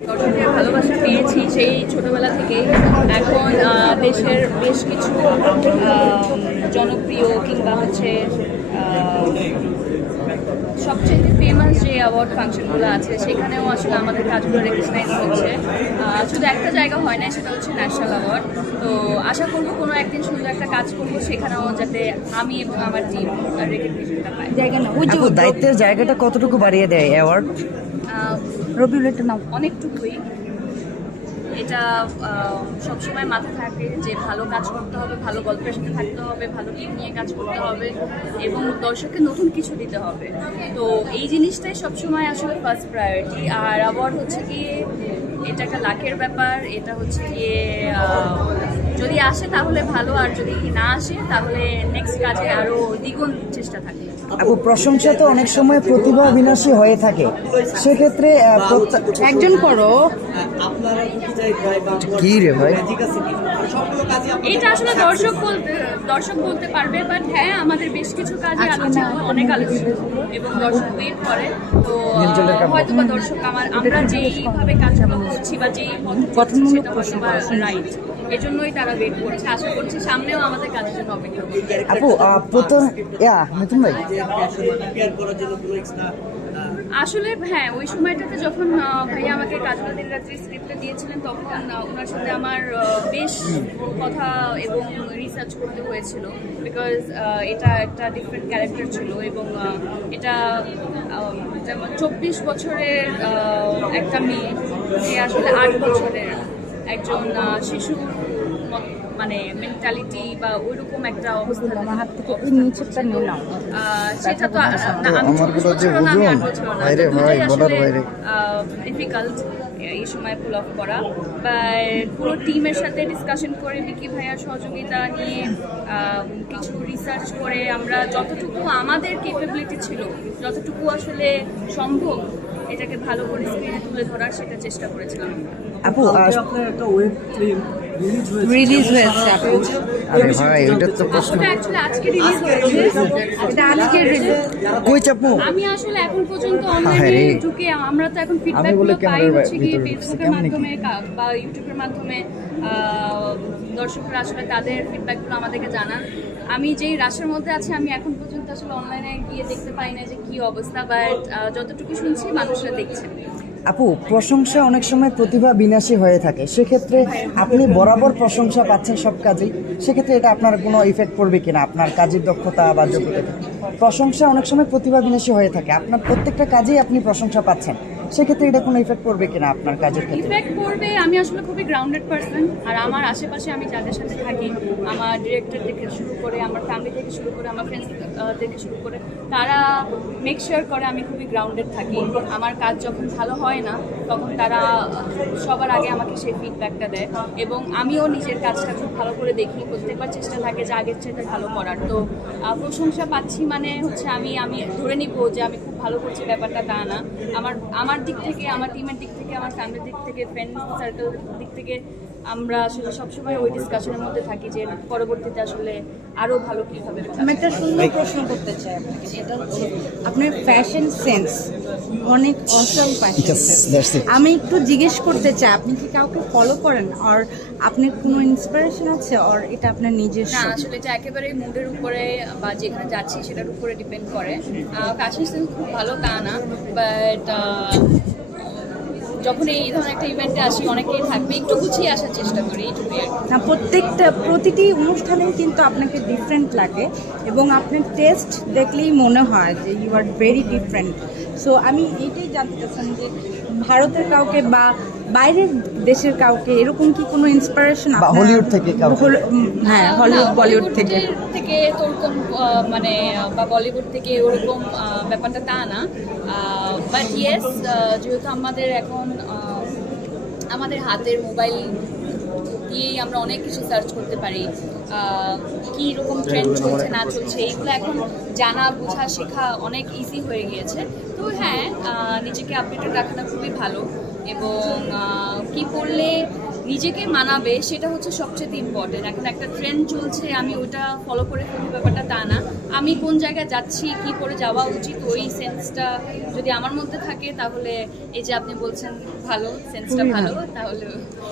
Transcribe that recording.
দর্শকের ভালোবাসা পেয়েছি সেই ছোটবেলা থেকেই। এখন দেশের বেশ কিছু জনপ্রিয় কিংবা হচ্ছে সবচেয়ে ফেমাস যে অ্যাওয়ার্ড ফাংশনগুলো আছে, সেখানেও আসলে আমাদের কাজগুলো রেকগনাইজ হচ্ছে। শুধু একটা জায়গা হয় না সেটা হচ্ছে ন্যাশনাল অ্যাওয়ার্ড তো আশা করব কোনো একদিন সুন্দর একটা কাজ করব, সেখানেও যাতে আমি এবং আমার টিম রেকগনিশনটা পাই। দায়িত্বের জায়গাটা কতটুকু বাড়িয়ে দেয় অ্যাওয়ার্ড রবিউল এটা নাও অনেকটুকুই। এটা সবসময় মাথায় থাকে যে ভালো কাজ করতে হবে, ভালো গল্পের সাথে থাকতে হবে, ভালো টিম নিয়ে কাজ করতে হবে এবং দর্শককে নতুন কিছু দিতে হবে। তো এই জিনিসটাই সবসময় আসলে ফার্স্ট প্রায়োরিটি আর অ্যাওয়ার্ড হচ্ছে গিয়ে, এটা একটা লাখের ব্যাপার, এটা হচ্ছে গিয়ে যদি আসে তাহলে ভালো আর যদি না আসে তাহলে নেক্সট কাজে আরও দ্বিগুণ চেষ্টা থাকবে। আপু প্রশংসা তো অনেক সময় প্রতিভা বিনাশী হয়ে থাকে। সেক্ষেত্রে একজন করো। কি রে ভাই? এটা আসলে দর্শক বলতে দর্শক বলতে পারবে বাট হ্যাঁ আমাদের বেশ কিছু কাজে আলোচিত অনেক আলোচিত এবং দর্শক ওয়েট করে। তো হয়তো বা দর্শক আমার আমরা যেইভাবে কাজগুলো করছি বা যেই গঠনমূলক রাইট এজন্যই তারা ওয়েট করছে। আশা করছি সামনেও আমাদের কাজের জন্য অপেক্ষা করবে। আপু প্রথম ইয়া নতুন ভাই। আসলে হ্যাঁ ওই সময়টাতে যখন ভাইয়া আমাকে কাজল দিন রাত্রি স্ক্রিপ্টটা দিয়েছিলেন তখন ওনার সাথে আমার বেশ কথা এবং রিসার্চ করতে হয়েছিল। বিকজ এটা একটা ডিফারেন্ট ক্যারেক্টার ছিল এবং এটা যেমন চব্বিশ বছরের একটা মেয়ে। যে আসলে আট বছরের একজন মত- মানে মেন্টালিটি বা ওইরকম একটা অবস্থা আমার হাত থেকে এই নিচেরটা নিয়ে নাও। আহ, সেটা তো difficult এই সময় পুল অফ করা। বা পুরো টিমের সাথে ডিসকাশন করে বিকি ভাইয়ার সহযোগিতা নিয়ে আহ, কিছু রিসার্চ করে আমরা যতটুকু আমাদের কেপেবিলিটি ছিল যতটুকু আসলে সম্ভব এটাকে ভালো করে স্ক্রিনে তুলে ধরার সেটা চেষ্টা করেছিলাম। আপু আপনার একটা ওয়েব রিলিজ হয়েছে। আপু আরে ভাই এটা তো প্রশ্ন। আজকে রিলিজ হয়েছে। এটা আজকে রিলিজ কই চাপু? আমি আসলে এখন পর্যন্ত অনলাইনে ঢুকে আমরা তো এখন ফিডব্যাকগুলো পাই হচ্ছে কি ফেসবুকের মাধ্যমে বা ইউটিউবের মাধ্যমে দর্শকরা আসলে তাদের ফিডব্যাকগুলো আমাদেরকে জানান। আমি যেই রাশের মধ্যে আছি আমি এখন পর্যন্ত আসলে অনলাইনে গিয়ে দেখতে পাই না যে কি অবস্থা বাট যতটুকু শুনছি মানুষরা দেখছে। আপু, প্রশংসা অনেক সময় প্রতিভা বিনাশী হয়ে থাকে। সেক্ষেত্রে আপনি বরাবর প্রশংসা পাচ্ছেন সব কাজেই। সেক্ষেত্রে এটা আপনার কোনো ইফেক্ট পড়বে কিনা? আপনার কাজের দক্ষতা বা যোগ্যতা প্রশংসা অনেক সময় প্রতিভা বিনাশী হয়ে থাকে। আপনার প্রত্যেকটা কাজেই আপনি প্রশংসা পাচ্ছেন। সেক্ষেত্রে এটা কোনো ইফেক্ট পড়বে কিনা আপনার কাজের ক্ষেত্রে? ইফেক্ট পড়বে, আমি আসলে খুবই গ্রাউন্ডেড পার্সন আর আমার আশেপাশে আমি যাদের সাথে থাকি, আমার ডিরেক্টর থেকে শুরু করে, আমার ফ্যামিলি থেকে শুরু করে, আমার ফ্রেন্ডস থেকে শুরু করে, তারা মেক শিওর করে আমি খুবই গ্রাউন্ডেড থাকি। আমার কাজ যখন ভালো হয় না, তখন তারা সবার আগে আমাকে সেই ফিডব্যাকটা দেয়, এবং আমিও নিজের কাজটা খুব ভালো করে দেখি, প্রত্যেকবার চেষ্টা থাকে যে আগের চাইতে ভালো করার। তো প্রশংসা পাচ্ছি মানে হচ্ছে আমি আমি ধরে নিব যে আমি খুব ভালো করছে ব্যাপারটা তা না। আমার আমার দিক থেকে, আমার টিমের দিক থেকে, আমার ফ্যামিলির দিক থেকে ফ্রেন্ড সার্কেল দিক থেকে আমরা আসলে সবসময় ওই ডিসকাশনের মধ্যে থাকি যে পরবর্তীতে আসলে আরও ভালো কীভাবে আমি একটা সুন্দর প্রশ্ন করতে চাই আপনাকে সেটা হচ্ছে আপনার ফ্যাশন সেন্স অনেক অসম ফ্যাশন সেন্স আমি একটু জিজ্ঞেস করতে চাই আপনি কি কাউকে ফলো করেন? আর আপনার কোনো ইন্সপিরেশন আছে? আর এটা আপনার নিজের না আসলে এটা একেবারে মুডের উপরে বা যেখানে যাচ্ছি সেটার উপরে ডিপেন্ড করে। ফ্যাশন সেন্স খুব ভালো তা না বাট যখন এই ধরনের একটা ইভেন্টে আসি, অনেকেই থাকবে, একটু গুছিয়ে আসার চেষ্টা করি এইটুকুই না, প্রত্যেকটা, প্রতিটি অনুষ্ঠানেই কিন্তু আপনাকে ডিফারেন্ট লাগে এবং আপনার টেস্ট দেখলেই মনে হয় যে you are very different so আমি এইটাই জানতে চাচ্ছিলাম যে ভারতের কাউকে বা বাইরের দেশের কাউকে এরকম কি কোনো ইন্সপিরেশন বা হলিউড থেকে কাউকে? হ্যাঁ হলিউড বলিউড থেকে থেকে তো ওরকম মানে বা বলিউড থেকে ওরকম আহ, ব্যাপারটা তা না বাট ইয়েস যেহেতু আমাদের এখন আহ, আমাদের হাতের মোবাইল দিয়েই আমরা অনেক কিছু সার্চ করতে পারি। কী রকম ট্রেন্ড চলছে না চলছে এইগুলো এখন জানা বোঝা শেখা অনেক ইজি হয়ে গিয়েছে। তো হ্যাঁ নিজেকে আপডেটেড রাখাটা খুবই ভালো এবং কি করলে নিজেকে মানাবে সেটা হচ্ছে সবচেয়ে ইম্পর্টেন্ট এখন একটা ট্রেন্ড চলছে আমি ওটা ফলো করে ফেলব ব্যাপারটা তা না। আমি কোন জায়গায় যাচ্ছি কি করে যাওয়া উচিত ওই সেন্সটা যদি আমার মধ্যে থাকে তাহলে এই যে আপনি বলছেন ভালো সেন্সটা ভালো। তাহলে